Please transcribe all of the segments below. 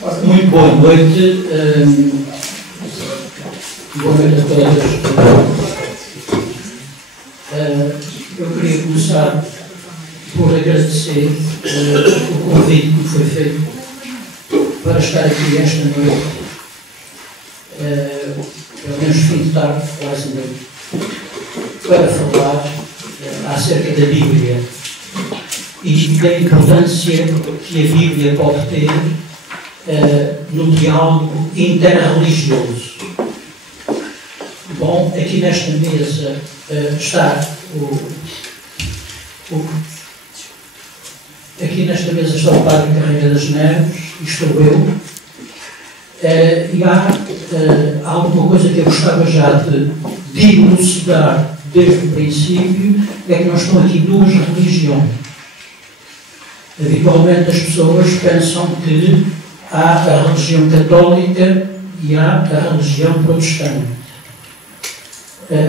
Muito boa noite. Boa noite a todas. Eu queria começar por agradecer o convite que me foi feito para estar aqui esta noite, pelo menos fim de tarde, quase noite, para falar acerca da Bíblia e da importância que a Bíblia pode ter no diálogo inter-religioso. Bom, aqui nesta mesa está o Padre Carreira das Neves, estou eu, e há alguma coisa que eu gostava já de elucidar desde o princípio, é que nós estamos aqui duas religiões. Habitualmente as pessoas pensam que há a religião católica e há a religião protestante.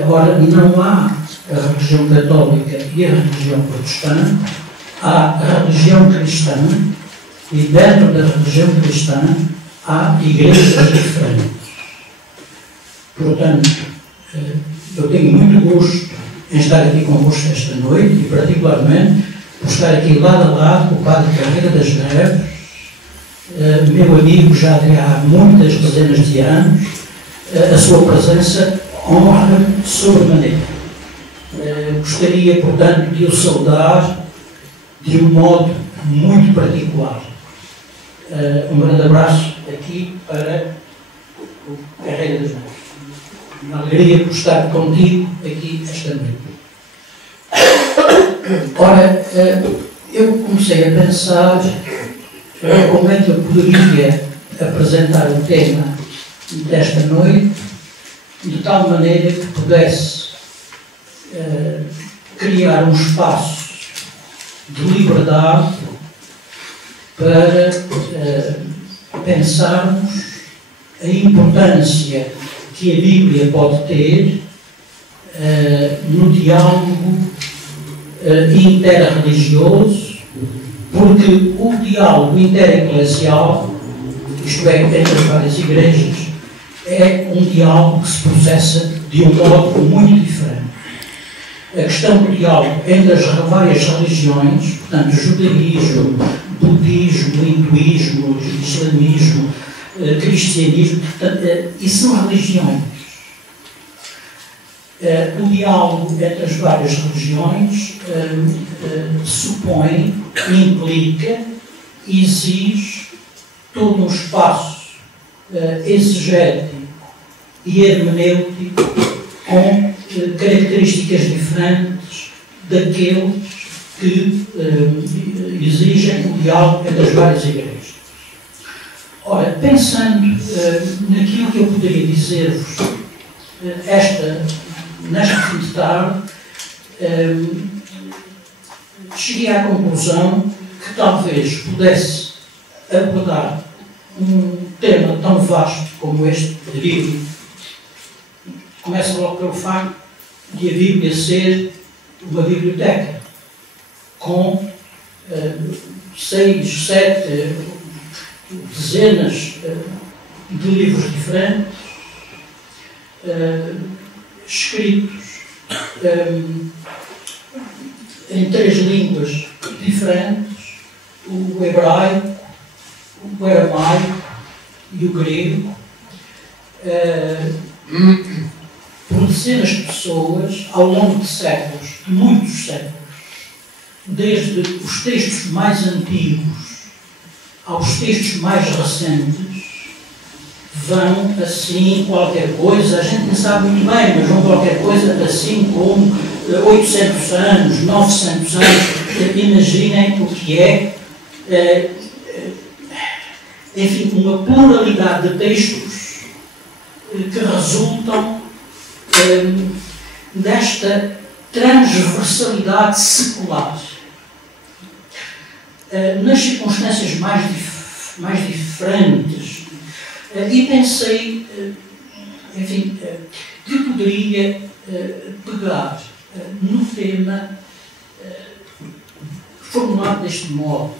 Ora, não há a religião católica e a religião protestante, há a religião cristã, e dentro da religião cristã há igrejas diferentes. Portanto, eu tenho muito gosto em estar aqui convosco esta noite, e particularmente por estar aqui lado a lado com o Padre Carreira das Neves, meu amigo já há muitas dezenas de anos. A sua presença honra-me sobremaneira. Gostaria, portanto, de o saudar de um modo muito particular. Um grande abraço aqui para o Carreira das Neves. Uma alegria por estar contigo aqui esta noite. Ora, eu comecei a pensar como é que eu poderia apresentar o tema desta noite de tal maneira que pudesse criar um espaço de liberdade para pensarmos a importância que a Bíblia pode ter no diálogo inter-religioso, porque o diálogo inter-eclesial, isto é, entre as várias igrejas, é um diálogo que se processa de um modo muito diferente. A questão do diálogo entre as várias religiões, portanto, judaísmo, budismo, hinduísmo, islamismo, cristianismo, portanto, isso são religiões. O diálogo entre as várias religiões supõe, implica, exige todo um espaço exegético e hermenêutico com características diferentes daqueles que exigem o diálogo entre as várias igrejas. Ora, pensando naquilo que eu poderia dizer-vos nesta fim de tarde, cheguei à conclusão que talvez pudesse abordar um tema tão vasto como este da Bíblia. Começa logo pelo facto de a Bíblia ser uma biblioteca com 6, 7 dezenas de livros diferentes, escritos em 3 línguas diferentes: o hebraico, o aramaico e o grego, por dezenas de pessoas ao longo de séculos, de muitos séculos, desde os textos mais antigos aos textos mais recentes. Vão assim qualquer coisa, a gente não sabe muito bem, mas vão qualquer coisa assim como 800 anos, 900 anos. Imaginem o que é, enfim, uma pluralidade de textos que resultam desta transversalidade secular. Nas circunstâncias mais diferentes, e pensei, enfim, que poderia pegar no tema formulado deste modo: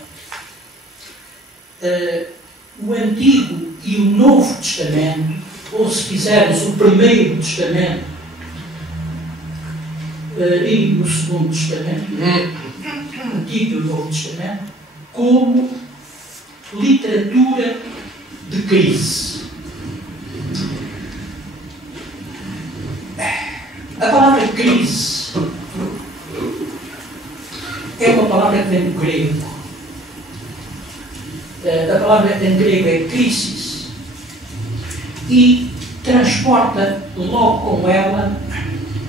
o Antigo e o Novo Testamento, ou se quisermos o Primeiro Testamento e o Segundo Testamento, o Antigo e o Novo Testamento, como literatura de crise. A palavra crise é uma palavra que vem do grego. A palavra em grego é crisis e transporta logo com ela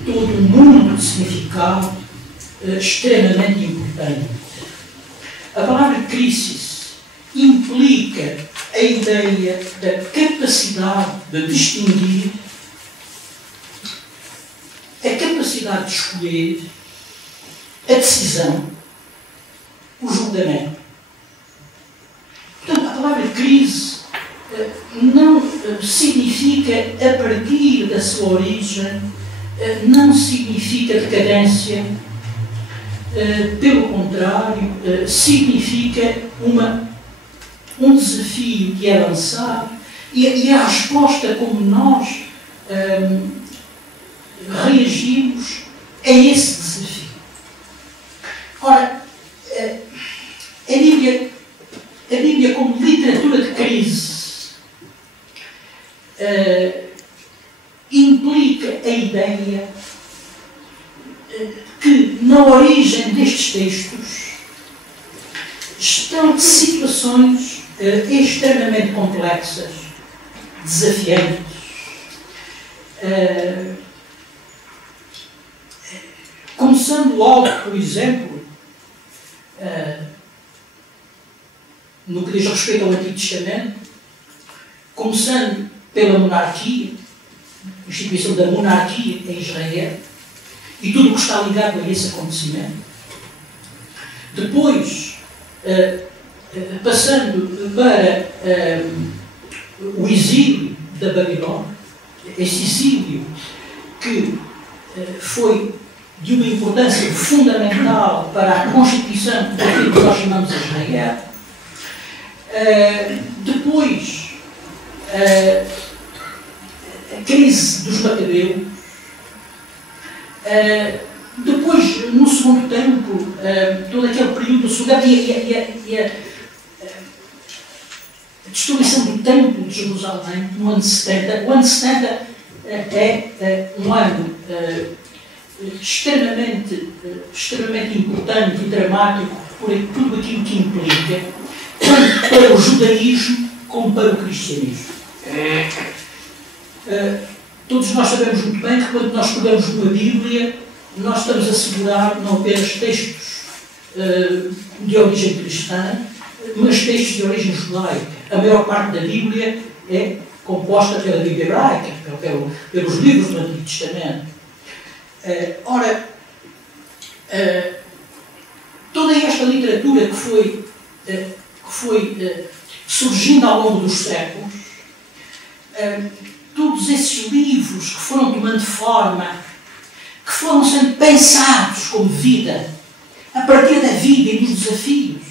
todo um mundo de significado extremamente importante. A palavra crisis implica a ideia da capacidade de distinguir, a capacidade de escolher, a decisão, o julgamento. Portanto, a palavra crise não significa, a partir da sua origem, não significa decadência, pelo contrário, significa um desafio que é lançado e a resposta como nós reagimos a esse desafio. Ora, a Bíblia como literatura de crise implica a ideia que na origem destes textos estão situações extremamente complexas, desafiantes, começando logo, por exemplo, no que diz respeito ao Antigo Testamento, começando pela monarquia, a instituição da monarquia em Israel, e tudo o que está ligado a esse acontecimento. Depois, passando para o exílio da Babilónia, esse exílio que foi de uma importância fundamental para a constituição daquilo que nós chamamos de Israel. Depois, a crise dos Macabeus. Depois, no segundo tempo, todo aquele período do segundo e a destruição do Templo de Jerusalém, no ano 70. O ano 70 é um ano extremamente importante e dramático por tudo aquilo que implica, tanto para o judaísmo como para o cristianismo. Todos nós sabemos muito bem que quando nós pegamos uma Bíblia, nós estamos a segurar não apenas textos de origem cristã, mas textos de origem judaica. A maior parte da Bíblia é composta pela Bíblia hebraica, pelos livros do Antigo Testamento. Ora, toda esta literatura que foi surgindo ao longo dos séculos, todos esses livros que foram tomando forma, que foram sendo pensados como vida, a partir da vida e dos desafios,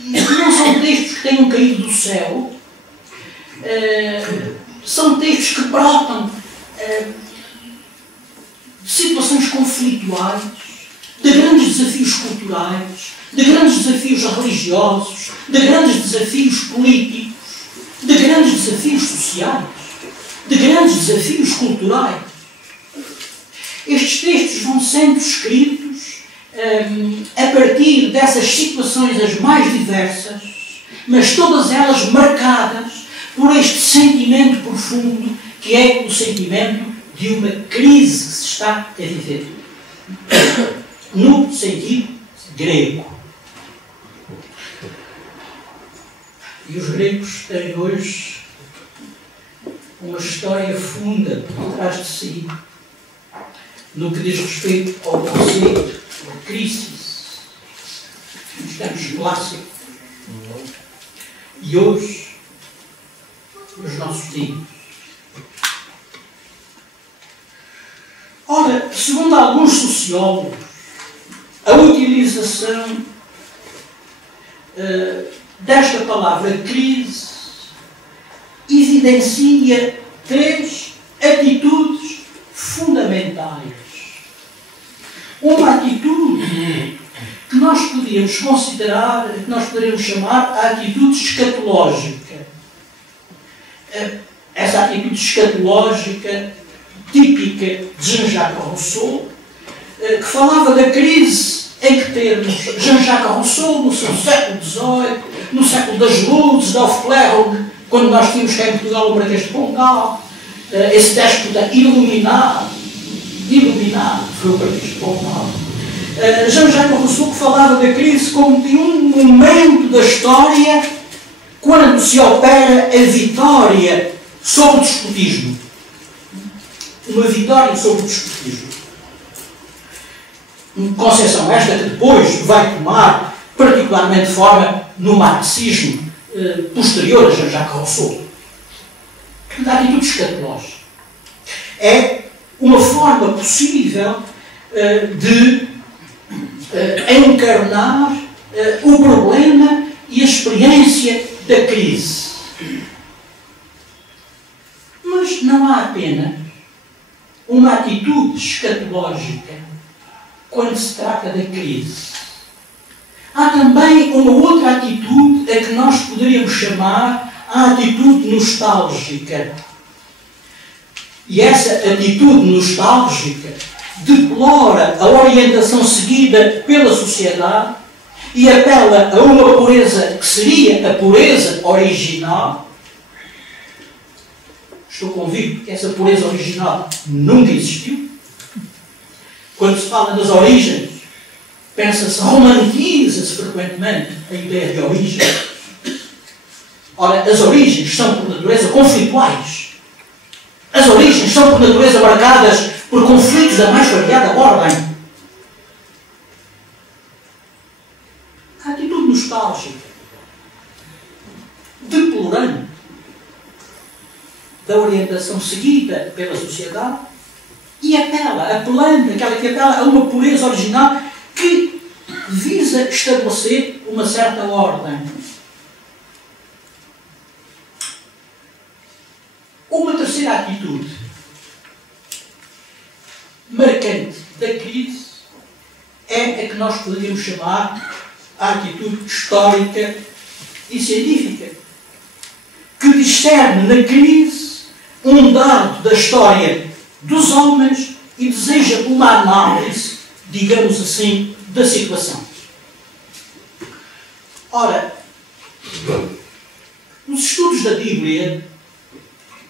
não são textos que tenham caído do céu, são textos que brotam de situações conflituais, de grandes desafios culturais, de grandes desafios religiosos, de grandes desafios políticos, de grandes desafios sociais, de grandes desafios culturais. Estes textos vão sendo escritos a partir dessas situações as mais diversas, mas todas elas marcadas por este sentimento profundo, que é o sentimento de uma crise que se está a viver. No sentido grego. E os gregos têm hoje uma história funda por trás de si, no que diz respeito ao conceito de crise, nos tempos clássicos, e hoje, nos nossos dias. Ora, segundo alguns sociólogos, a utilização desta palavra crise evidencia 3 atitudes fundamentais. Uma atitude que nós podíamos considerar, que nós poderíamos chamar a atitude escatológica. Essa atitude escatológica típica de Jean-Jacques Rousseau, que falava da crise em que termos Jean-Jacques Rousseau no seu século XVIII, no século das luzes, da Aufklärung, quando nós tínhamos cá em Portugal o Marquês de Pombal, esse déspota iluminado foi o Marquês de Pombal. Jean-Jacques Rousseau, que falava da crise como de um momento da história quando se opera a vitória sobre o despotismo. Uma vitória sobre o despotismo. Concepção esta que depois vai tomar particularmente forma no marxismo posterior a Jean-Jacques Rousseau. Da atitude escatológica. É uma forma possível de encarnar o problema e a experiência da crise. Mas não há apenas uma atitude escatológica quando se trata da crise. Há também uma outra atitude a que nós poderíamos chamar a atitude nostálgica. E essa atitude nostálgica deplora a orientação seguida pela sociedade e apela a uma pureza que seria a pureza original. Estou convicto que essa pureza original nunca existiu. Quando se fala das origens, pensa-se, romantiza-se frequentemente a ideia de origem. Ora, as origens são por natureza conflituais. As origens são por natureza marcadas por conflitos da mais variada ordem. A atitude nostálgica, deplorando da orientação seguida pela sociedade e apelando, aquela que apela a uma pureza original que visa estabelecer uma certa ordem. Uma terceira atitude marcante da crise é a que nós poderíamos chamar a atitude histórica e científica, que discerne na crise um dado da história dos homens e deseja uma análise, digamos assim, da situação. Ora, os estudos da Bíblia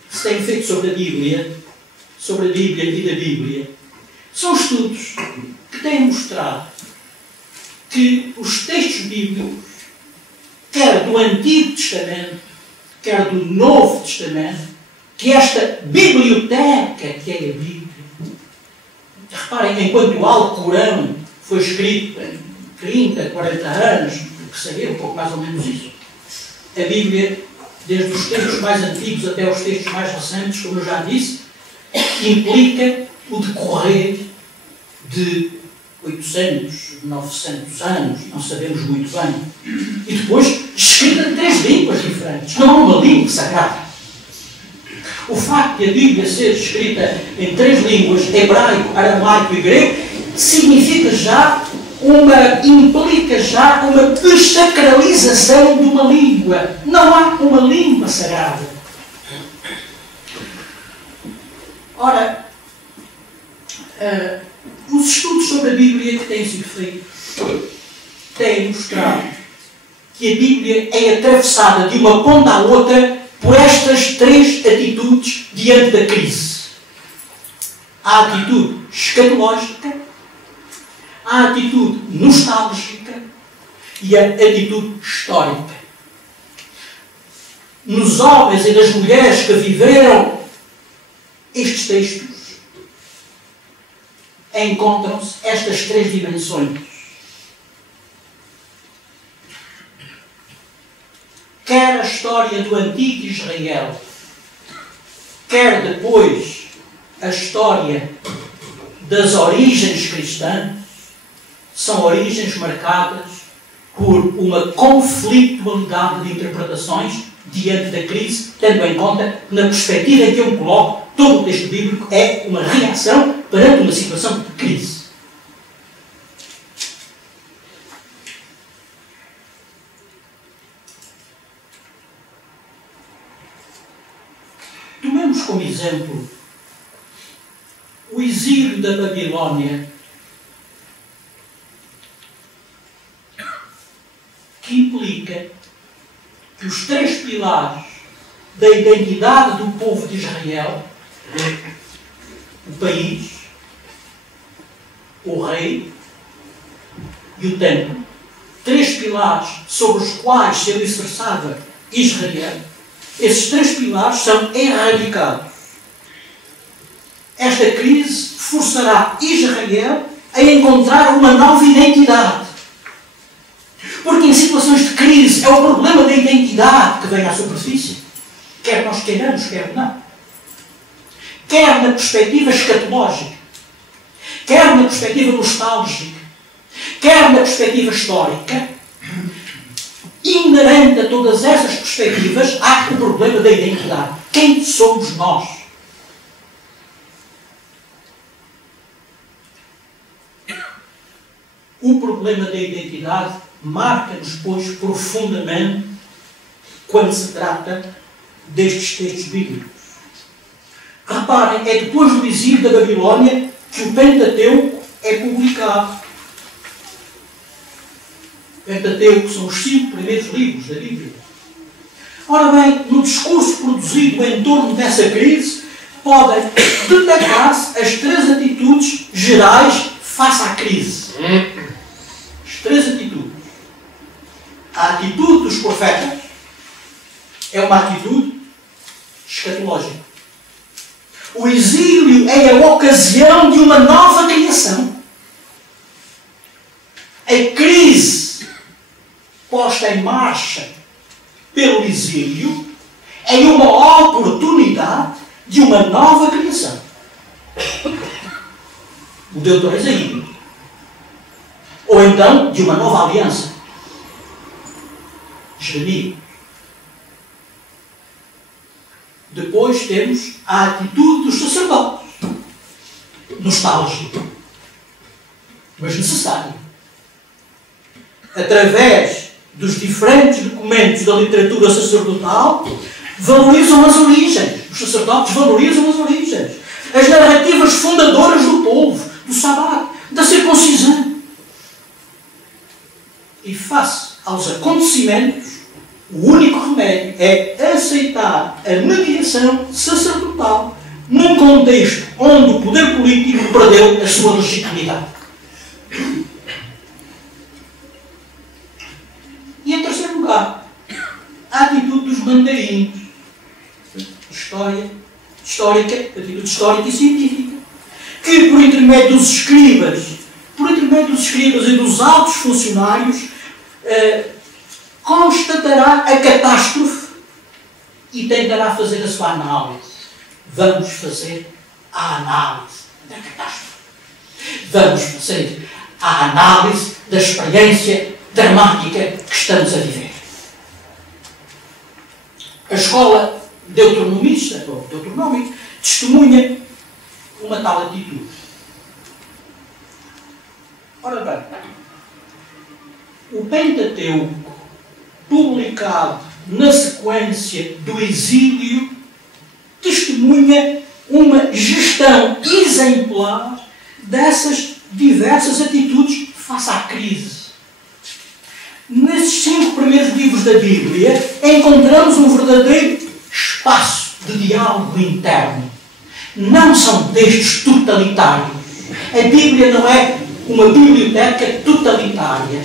que se têm feito sobre a Bíblia e da Bíblia, são estudos que têm mostrado que os textos bíblicos, quer do Antigo Testamento, quer do Novo Testamento, que esta biblioteca que é a Bíblia, reparem, enquanto o Alcorão foi escrito em 30, 40 anos, que seria um pouco mais ou menos isso, a Bíblia, desde os textos mais antigos até os textos mais recentes, como eu já disse, implica o decorrer de 800, 900 anos, não sabemos muito bem. E depois, escrita em 3 línguas diferentes. Não há uma língua sagrada. O facto de a Bíblia ser escrita em 3 línguas, hebraico, aramaico e grego, implica já uma desacralização de uma língua. Não há uma língua sagrada. Ora, os estudos sobre a Bíblia que têm sido feitos têm mostrado que a Bíblia é atravessada de uma ponta à outra por estas 3 atitudes diante da crise. A atitude escatológica, a atitude nostálgica e a atitude histórica. Nos homens e nas mulheres que viveram estes textos, encontram-se estas 3 dimensões. Quer a história do antigo Israel, quer depois a história das origens cristãs, são origens marcadas por uma conflitualidade de interpretações diante da crise, tendo em conta que, na perspectiva em que eu me coloco, todo o texto bíblico é uma reação perante uma situação de crise. Tomemos como exemplo o exílio da Babilónia, que implica que os 3 pilares da identidade do povo de Israel, o país, o rei e o templo, 3 pilares sobre os quais se alicerçava Israel, esses 3 pilares são erradicados. Esta crise forçará Israel a encontrar uma nova identidade. Porque em situações de crise é o problema da identidade que vem à superfície. Quer nós queiramos, quer não. Quer na perspectiva escatológica, quer na perspectiva nostálgica, quer na perspectiva histórica, inerente a todas essas perspectivas, há o problema da identidade. Quem somos nós? O problema da identidade marca-nos, pois, profundamente quando se trata destes textos bíblicos. Reparem, é depois do exílio da Babilónia que o Pentateuco é publicado. O Pentateuco são os 5 primeiros livros da Bíblia. Ora bem, no discurso produzido em torno dessa crise, podem destacar-se as 3 atitudes gerais face à crise. As 3 atitudes. A atitude dos profetas é uma atitude escatológica. O exílio é a ocasião de uma nova criação. A crise posta em marcha pelo exílio é uma oportunidade de uma nova criação. O Deutor Isaías. Ou então de uma nova aliança. Jeremias. Depois temos a atitude dos sacerdotes. Nostálgica. Mas necessária. Através dos diferentes documentos da literatura sacerdotal, valorizam as origens. Os sacerdotes valorizam as origens. As narrativas fundadoras do povo, do sábado, da circuncisão. E face aos acontecimentos, o único remédio é aceitar a mediação sacerdotal num contexto onde o poder político perdeu a sua legitimidade. E em terceiro lugar, a atitude dos mandarinhos. Atitude histórica e científica. Que por intermédio dos escribas e dos altos funcionários, constatará a catástrofe e tentará fazer a sua análise. Vamos fazer a análise da catástrofe. Vamos fazer a análise da experiência dramática que estamos a viver. A escola deuteronomista, ou deuteronômica, testemunha uma tal atitude. Ora bem, o Pentateuco, publicado na sequência do exílio, testemunha uma gestão exemplar dessas diversas atitudes face à crise. Nesses 5 primeiros livros da Bíblia, encontramos um verdadeiro espaço de diálogo interno. Não são textos totalitários. A Bíblia não é uma biblioteca totalitária.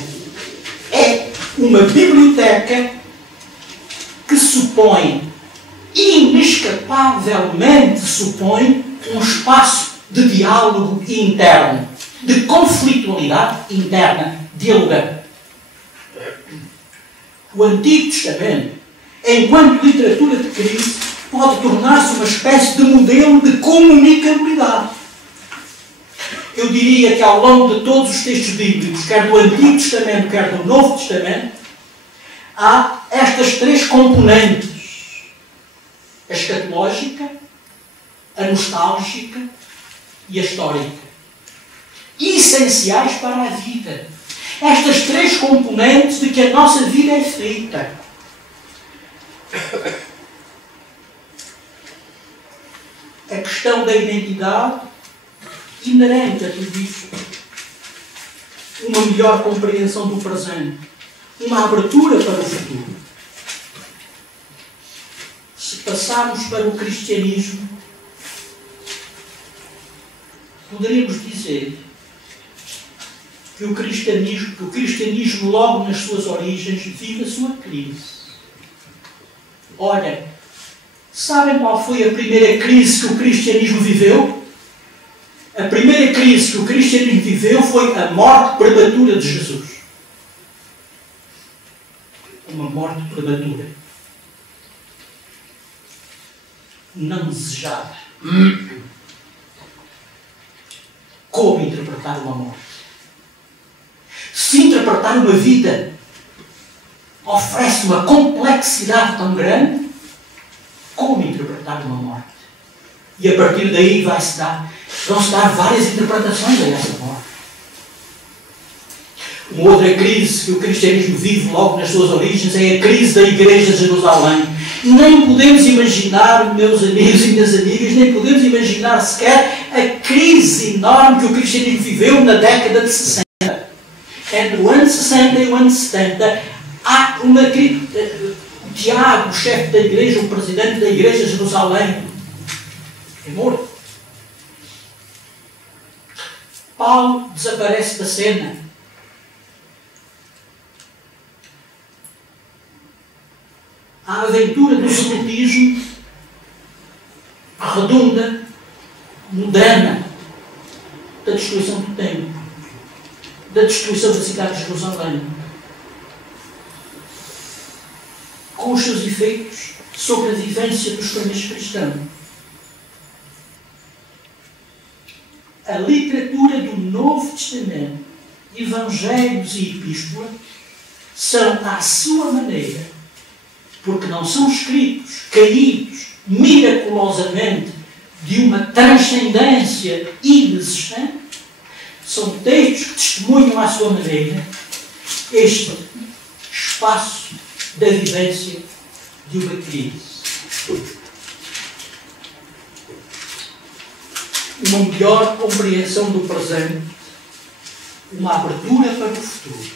É uma biblioteca que supõe, inescapavelmente supõe, um espaço de diálogo interno, de conflitualidade interna, dialogante. O Antigo Testamento, enquanto literatura de crise, pode tornar-se uma espécie de modelo de comunicabilidade. Eu diria que ao longo de todos os textos bíblicos, quer do Antigo Testamento, quer do Novo Testamento, há estas 3 componentes a escatológica, a nostálgica e a histórica. Essenciais para a vida. Estas três componentes de que a nossa vida é feita. A questão da identidade inerente a tudo isso. Uma melhor compreensão do presente. Uma abertura para o futuro. Se passarmos para o cristianismo, poderíamos dizer que o cristianismo logo nas suas origens vive a sua crise. Olha, sabem qual foi a primeira crise que o cristianismo viveu? A primeira crise que o cristianismo viveu foi a morte prematura de Jesus. Uma morte prematura. Não desejada. Como interpretar uma morte? Se interpretar uma vida oferece uma complexidade tão grande, como interpretar uma morte? E a partir daí vão-se dar várias interpretações a essa morte. Uma outra crise que o cristianismo vive logo nas suas origens é a crise da Igreja de Jerusalém. Nem podemos imaginar, meus amigos e minhas amigas, nem podemos imaginar sequer a crise enorme que o cristianismo viveu na década de 60. Entre o ano 60 e o ano 70, há uma crise. O Tiago, o chefe da igreja, o presidente da Igreja de Jerusalém, é morto. Paulo desaparece da cena. A aventura do zelotismo redunda no drama da destruição do templo, da destruição da cidade de Jerusalém, com os seus efeitos sobre a vivência dos primeiros cristãos. A literatura do Novo Testamento, Evangelhos e Epístola, são à sua maneira, porque não são escritos caídos miraculosamente de uma transcendência inexistente, são textos que testemunham à sua maneira este espaço da vivência de uma crise. Uma melhor compreensão do presente, uma abertura para o futuro.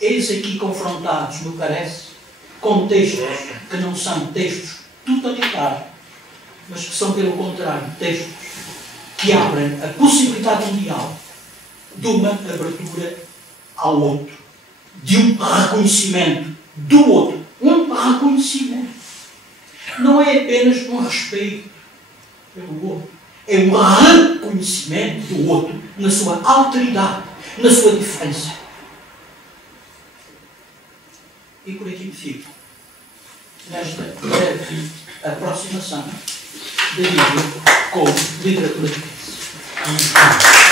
Eis aqui confrontados, me parece, com textos que não são textos totalitários, mas que são, pelo contrário, textos que abrem a possibilidade mundial de uma abertura ao outro, de um reconhecimento do outro. Um reconhecimento. Não é apenas um respeito pelo outro. É um reconhecimento do outro na sua alteridade, na sua diferença. E por aqui me fico. Nesta breve aproximação da Bíblia com literatura de crise.